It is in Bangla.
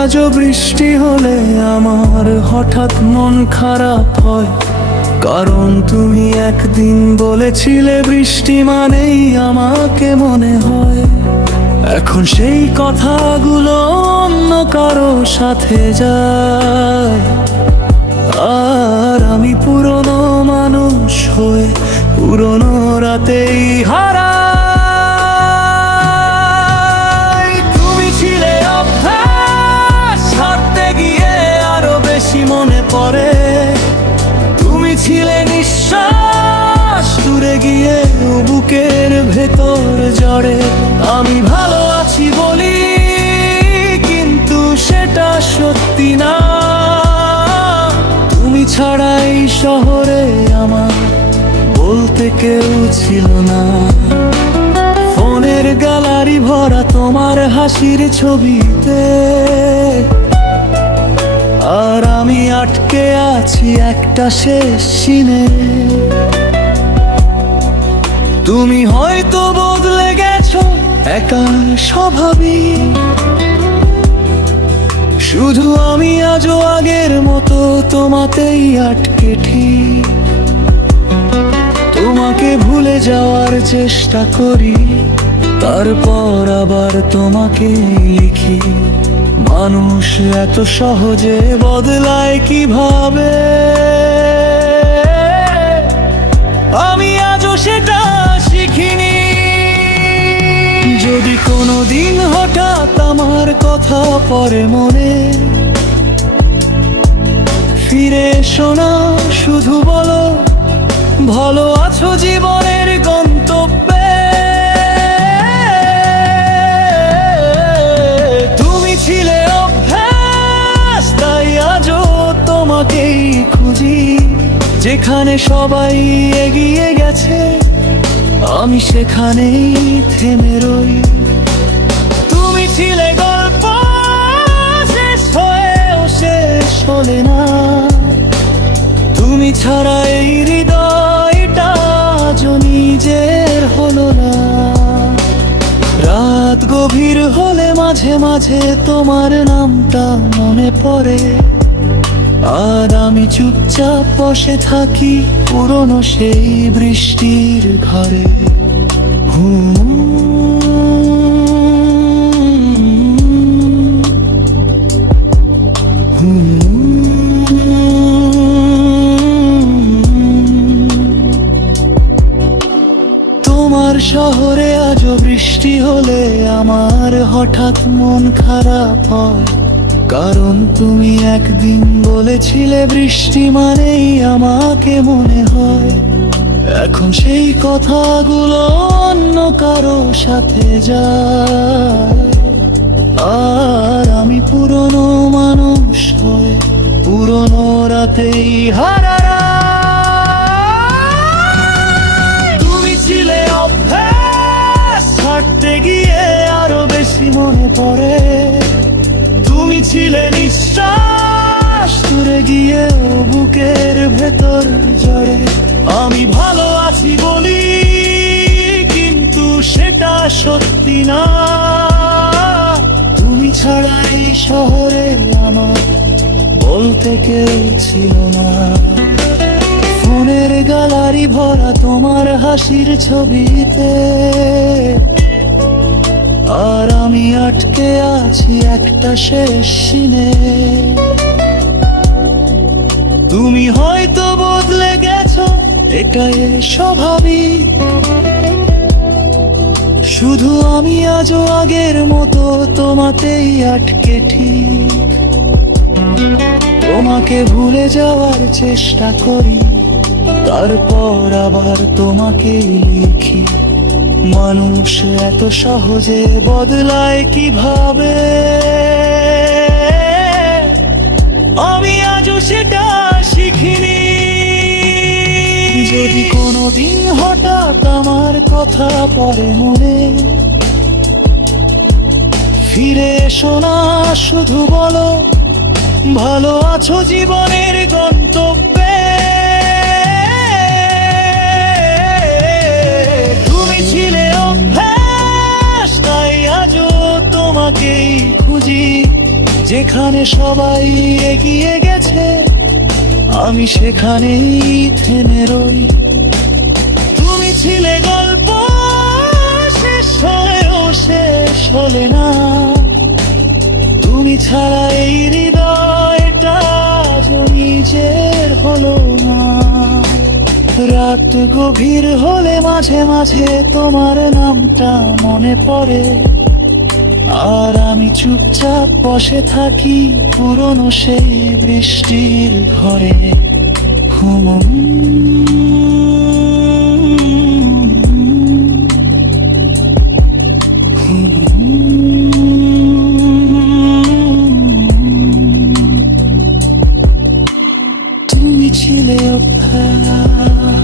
আজও বৃষ্টি হলে আমার হঠাৎ মন খারাপ হয়, কারণ তুমি একদিন বলেছিলে বৃষ্টি মানেই আমাকে মনে হয়। এখন সেই কথাগুলো অন্য কারো সাথে যায়, আর আমি পুরনো মানুষ হয়ে পুরনো রাতেই হারাই। তুমি ছিলে অভ্যাস, হাঁটতে গিয়ে আরো বেশি মনে পড়ে। তুমি ছিলে নিঃশ্বাস, দূরে গিয়ে বুকের ভেতর জড়ে। আমি ভালো আছি বলি, কিন্তু সেটা সত্যি না। তুমি ছাড়া এই শহরে আমার বলতে কেউ ছিল না। ফোনের গ্যালারি ভরা তোমার হাসির ছবিতে, আর আমি আটকে আছি একটা শেষ সিনে। তুমি হয়তো বদলে গেছো, একা স্বাভাবিক, শুধু আমি আজও আগের মতো তোমাতেই আটকে ঠিক। তোমাকে ভুলে যাওয়ার চেষ্টা করি, তারপর আবার তোমাকে লিখি। মানুষ এত সহজে বদলায় কিভাবে, আমি আজও সেটা শিখিনি। যদি কোনোদিন হঠাৎ আমার কথা পড়ে মনে, ফিরে এসো না, শুধু বলো ভালো আছো জীবনের গন্তব্যে। তুমি ছিলে অভ্যাস, তাই আজও তোমাকেই খুঁজি। যেখানে সবাই এগিয়ে গেছে আমি সেখানেই থেমে রই। তুমি ছিলে গল্প, শেষ হয়েও শেষ হলে না। তুমি ছাড়া এই হৃদয়টা আজও নিজের হলো না। রাত গভীর হলে মাঝে মাঝে তোমার নামটা মনে পড়ে, আর আমি চুপচাপ বসে থাকি পুরনো সেই বৃষ্টির ঘরে। তোমার শহরে আজও বৃষ্টি হলে আমার হঠাৎ মন খারাপ হয়, কারণ তুমি একদিন বলেছিলে বৃষ্টি মানেই আমাকে মনে হয়। এখন সেই কথাগুলো অন্য কারো সাথে যায়, আর আমি পুরনো মানুষ হয়ে পুরনো রাতেই হারাই। তুমি ছিলে অভ্যাস, হাঁটতে গিয়ে আরো বেশি মনে পড়ে। তুমি ছিলে নিঃশ্বাস, দূরে গিয়ে বুকের ভেতর জড়ে। আমি ভালো আছি বলি, কিন্তু সেটা সত্যি না। তুমি ছাড়া এই শহরে আমার বলতে কেউ ছিল না। ফোনের গ্যালারি ভরা তোমার হাসির ছবিতে, আর আমি আটকে আছি একটা শেষ সিনে। তুমি হয়তো বদলে গেছো, এটাই স্বাভাবিক, শুধু আমি আজও আগের মতো তোমাতেই আটকে ঠিক। তোমাকে ভুলে যাওয়ার চেষ্টা করি, তারপর আবার তোমাকে লিখি। মানুষ এত সহজে বদলায় কিভাবে, আমি আজও সেটা শিখিনি। যদি কোনোদিন হঠাৎ আমার কথা পড়ে মনে, ফিরে এসো না, শুধু বলো ভালো আছো জীবনের গন্তব্যে। তুমি ছিলে অভ্যাস, তাই আজও তোমাকেই খুঁজি। যেখানে সবাই এগিয়ে গেছে আমি সেখানেই থেমে রই। তুমি ছিলে গল্প, শেষ হয়েও শেষ হলে না। তুমি ছাড়া এই হৃদয়টা নিজের হলো না। রাত গভীর হলে মাঝে মাঝে তোমার নামটা মনে পড়ে, আর আমি চুপচাপ বসে থাকি পুরনো সেই বৃষ্টির ঘরে। তুমি ছিলে অভ্যাস।